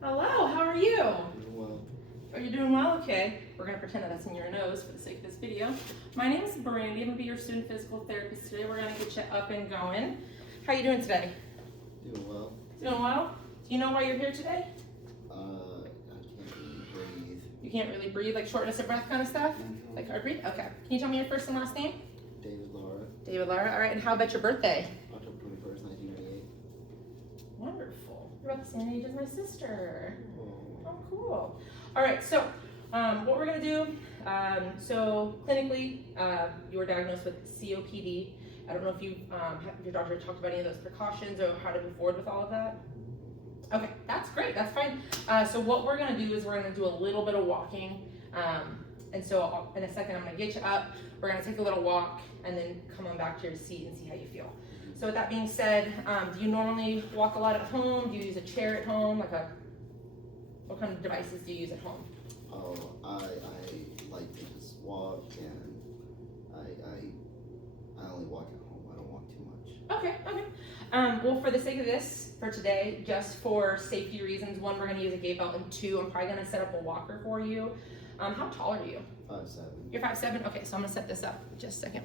Hello, how are you? Doing well. Are you doing well? Okay. We're going to pretend that that's in your nose for the sake of this video. My name is Brandy. I'm going to be your student physical therapist today. We're going to get you up and going. How are you doing today? Doing well. Doing well? Do you know why you're here today? I can't really breathe. You can't really breathe, like shortness of breath kind of stuff? Mm-hmm. Like hard breathe? Okay. Can you tell me your first and last name? David Laura, David Lara. All right. And how about your birthday? October 21st, 1998. Wonderful. You're about the same age as my sister. Oh. Oh, cool. All right, so what we're gonna do, so clinically, you were diagnosed with COPD. I don't know if your doctor talked about any of those precautions or how to move forward with all of that. Okay, that's great, that's fine. So what we're gonna do is we're gonna do a little bit of walking. And so in a second, I'm gonna get you up. We're gonna take a little walk and then come on back to your seat and see how you feel. So with that being said, do you normally walk a lot at home? Do you use a chair at home? What kind of devices do you use at home? Oh, I like to just walk, and I only walk at home. I don't walk too much. Okay. Well, for the sake of this, for today, just for safety reasons, one, we're gonna use a gait belt, and two, I'm probably gonna set up a walker for you. How tall are you? 5'7". You're 5'7"? Okay, so I'm gonna set this up in just a second.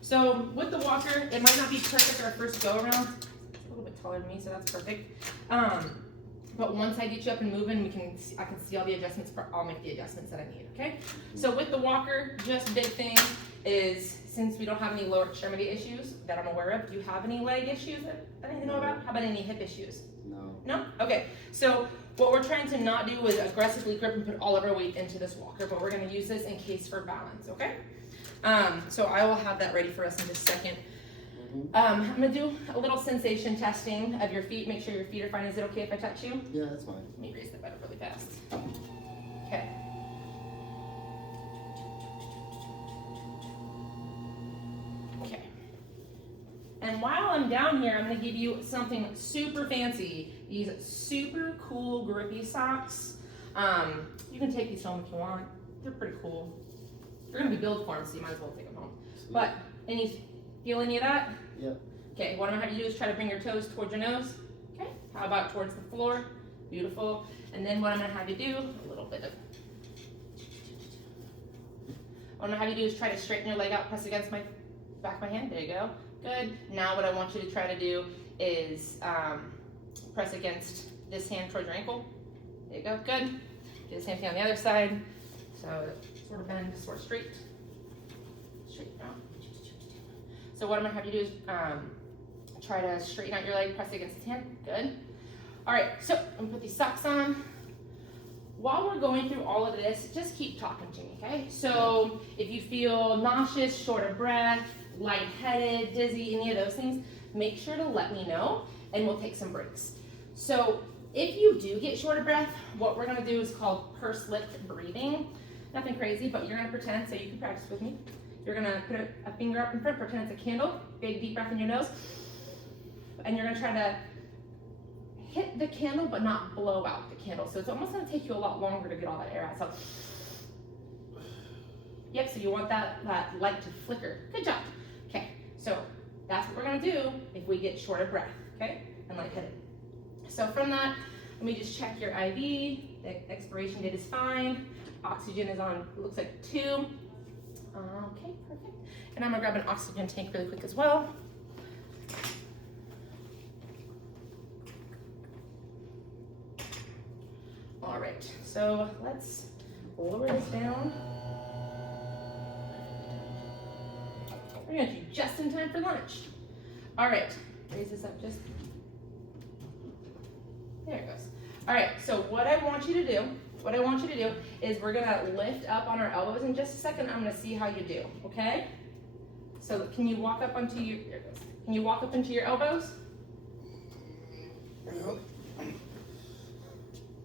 So with the walker, it might not be perfect our first go around. It's a little bit taller than me, so that's perfect. But once I get you up and moving, I can see all the adjustments. I'll make the adjustments that I need. Okay. So with the walker, just big thing is, since we don't have any lower extremity issues that I'm aware of, do you have any leg issues that I need to know about? How about any hip issues? No. No? Okay. So what we're trying to not do is aggressively grip and put all of our weight into this walker, but we're going to use this in case for balance. Okay. So I will have that ready for us in just a second. I'm gonna do a little sensation testing of your feet. Make sure your feet are fine. Is it okay if I touch you? Yeah, that's fine. Let me raise that up really fast. Okay. Okay. And while I'm down here, I'm gonna give you something super fancy. These super cool grippy socks. You can take these home if you want. They're pretty cool. They're gonna be built for them, so you might as well take them home. Sweet. But feel any of that? Yep. Okay, what I'm gonna have you do is try to bring your toes towards your nose. Okay, how about towards the floor? Beautiful. And then what I'm gonna have you do, what I'm gonna have you do is try to straighten your leg out, press against my back of my hand. There you go. Good. Now what I want you to try to do is press against this hand towards your ankle. There you go. Good. Do the same thing on the other side. So sort of bend, sort of straight. Straight down. So what I'm gonna have you do is try to straighten out your leg, press it against his hand. Good. All right, so I'm gonna put these socks on. While we're going through all of this, just keep talking to me, okay? So if you feel nauseous, short of breath, lightheaded, dizzy, any of those things, make sure to let me know and we'll take some breaks. So if you do get short of breath, what we're gonna do is called pursed lip breathing. Nothing crazy, but you're gonna pretend, so you can practice with me. You're gonna put a finger up in front, pretend it's a candle, big deep breath in your nose, and you're gonna try to hit the candle but not blow out the candle. So it's almost gonna take you a lot longer to get all that air out. So, yep, so you want that light to flicker. Good job. Okay, so that's what we're gonna do if we get short of breath, okay, and lightheaded. So from that, let me just check your IV. The expiration date is fine. Oxygen is on, it looks like 2. Okay, perfect. And I'm gonna grab an oxygen tank really quick as well. All right, so let's lower this down. We're gonna do just in time for lunch. All right, raise this up just, there it goes. All right, so what I want you to do is we're gonna lift up on our elbows. In just a second, I'm gonna see how you do, okay? So can you walk up onto your, there it goes. Can you walk up into your elbows?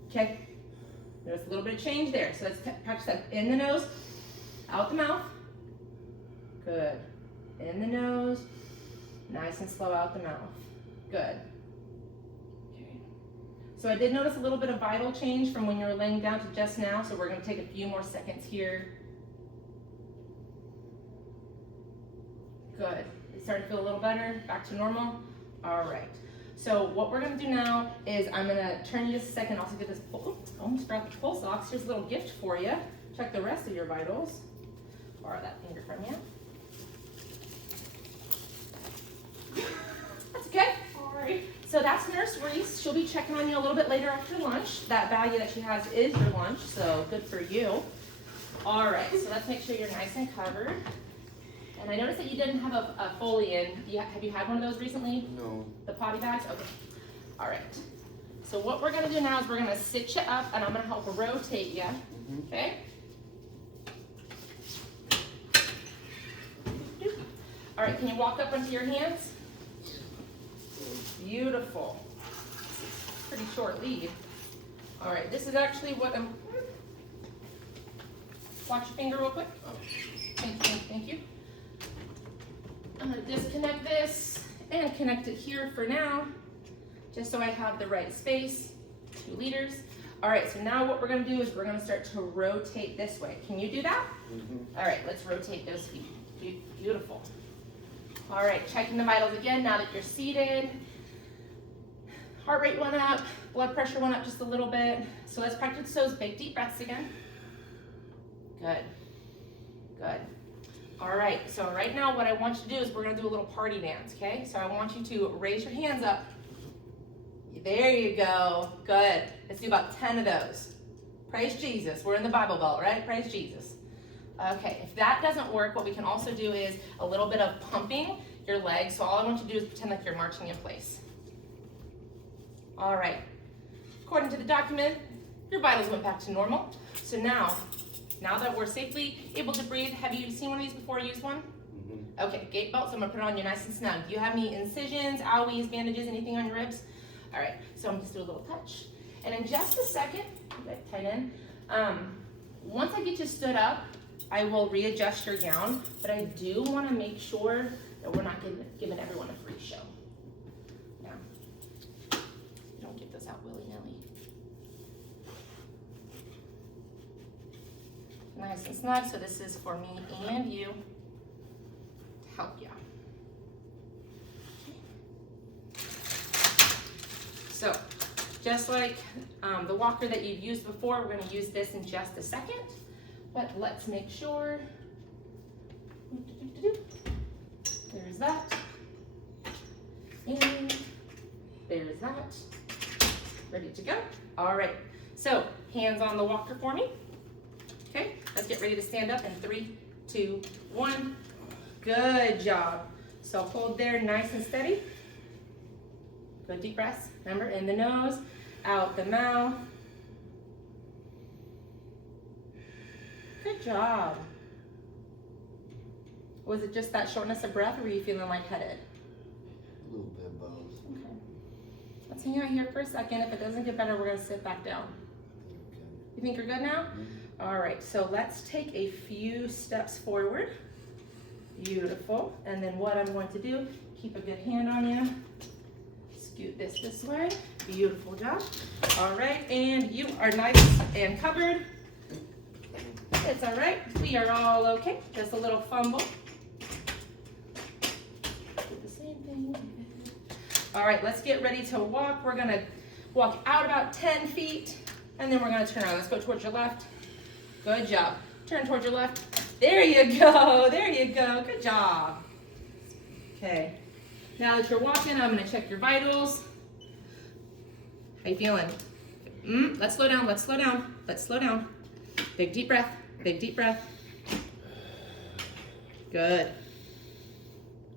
Okay, there's a little bit of change there. So let's practice that in the nose, out the mouth. Good, in the nose, nice and slow out the mouth. Good. So I did notice a little bit of vital change from when you were laying down to just now, so we're gonna take a few more seconds here. Good. It's starting to feel a little better, back to normal. All right. So what we're gonna do now is I'm gonna turn you just a second, also get this, almost forgot the pulse ox. Here's a little gift for you. Check the rest of your vitals. Borrow that finger from you. That's okay. All right. So that's Nurse Reese. She'll be checking on you a little bit later after lunch. That value that she has is your lunch, so good for you. All right, so let's make sure you're nice and covered. And I noticed that you didn't have a Foley in. Have you had one of those recently? No. The potty bags? Okay. All right. So what we're gonna do now is we're gonna sit you up and I'm gonna help rotate you. Okay? All right, can you walk up onto your hands? Beautiful. Pretty short lead. All right, this is actually what I'm, watch your finger real quick. Thank you. I'm gonna disconnect this and connect it here for now, just so I have the right space, 2 liters. All right, so now what we're gonna do is we're gonna start to rotate this way. Can you do that? All right, let's rotate those feet. Beautiful. All right, checking the vitals again now that you're seated. Heart rate went up, blood pressure went up just a little bit. So let's practice those big deep breaths again. Good. All right, so right now what I want you to do is we're gonna do a little party dance, okay? So I want you to raise your hands up. There you go, good. Let's do about 10 of those. Praise Jesus, we're in the Bible Belt, right? Praise Jesus. Okay, if that doesn't work, what we can also do is a little bit of pumping your legs. So all I want you to do is pretend like you're marching in place. All right, according to the document, your vitals went back to normal. So now that we're safely able to breathe, have you seen one of these before or used one? Okay, gait belt, so I'm gonna put it on you nice and snug. Do you have any incisions, owies, bandages, anything on your ribs? All right, so I'm gonna just do a little touch. And in just a second, tight in. Once I get you stood up, I will readjust your gown, but I do wanna make sure that we're not giving everyone a free show. Yeah, you don't get this out willy-nilly. Nice and snug, so this is for me and you to help you. So, just like the walker that you've used before, we're gonna use this in just a second, but let's make sure. There's that, and there's that, ready to go. All right, so hands on the walker for me. Okay, let's get ready to stand up in 3, 2, 1. Good job. So hold there nice and steady. Good deep breaths. Remember, in the nose, out the mouth. Good job. Was it just that shortness of breath, or were you feeling lightheaded? A little bit of both. Okay. Let's hang out here for a second. If it doesn't get better, we're gonna sit back down. Okay. You think you're good now? All right, so let's take a few steps forward. Beautiful. And then what I'm going to do, keep a good hand on you. Scoot this way. Beautiful job. All right, and you are nice and covered. It's all right. We are all okay. Just a little fumble. Do the same thing. All right, let's get ready to walk. We're gonna walk out about 10 feet, and then we're gonna turn around. Let's go towards your left. Good job. Turn towards your left. There you go. There you go. Good job. Okay. Now that you're walking, I'm gonna check your vitals. How you feeling? Let's slow down. Let's slow down. Let's slow down. Big deep breath. Big deep breath. Good.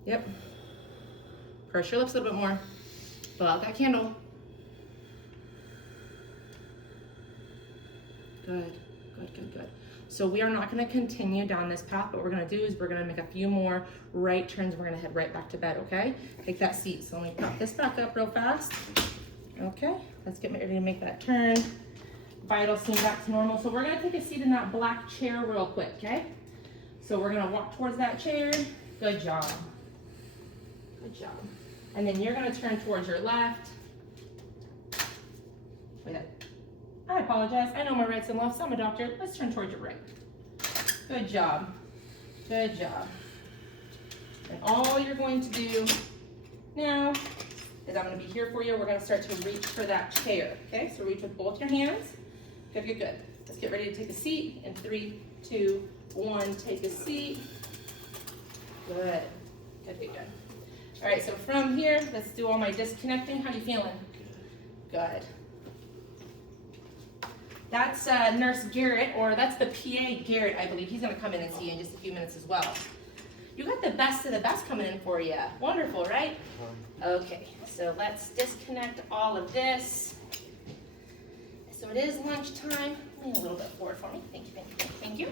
Yep. Press your lips a little bit more. Blow out that candle. Good. Good. So we are not going to continue down this path. What we're going to do is we're going to make a few more right turns. We're going to head right back to bed, okay? Take that seat. So let me prop this back up real fast. Okay, let's get ready to make that turn. Vitals seem back to normal. So we're going to take a seat in that black chair real quick, okay? So we're going to walk towards that chair. Good job. Good job. And then you're going to turn towards your left. Wait, I apologize. I know my rights and lefts. I'm a doctor. Let's turn towards your right. Good job. Good job. And all you're going to do now is I'm gonna be here for you. We're gonna start to reach for that chair, okay? So reach with both your hands. Good, good, good. Let's get ready to take a seat in 3, 2, 1, take a seat. Good, good, good, good. All right, so from here, let's do all my disconnecting. How you feeling? Good. That's Nurse Garrett, or that's the PA Garrett, I believe. He's gonna come in and see you in just a few minutes as well. You got the best of the best coming in for you. Wonderful, right? Okay, so let's disconnect all of this. So it is lunchtime. Lean a little bit forward for me. Thank you, thank you, thank you.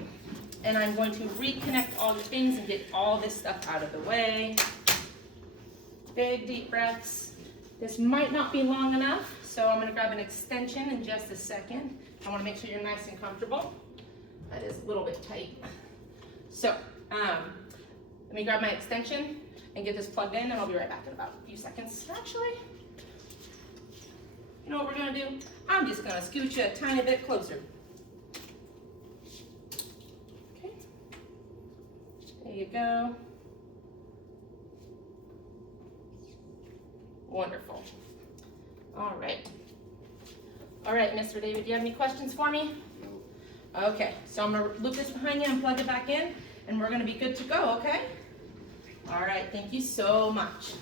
And I'm going to reconnect all your things and get all this stuff out of the way. Big deep breaths. This might not be long enough, so I'm gonna grab an extension in just a second. I wanna make sure you're nice and comfortable. That is a little bit tight. So, let me grab my extension and get this plugged in, and I'll be right back in about a few seconds. Actually, you know what we're gonna do? I'm just gonna scoot you a tiny bit closer. Okay, there you go. Wonderful. All right. All right, Mr. David, do you have any questions for me? No. Okay, so I'm gonna loop this behind you and plug it back in, and we're gonna be good to go, okay? All right, thank you so much.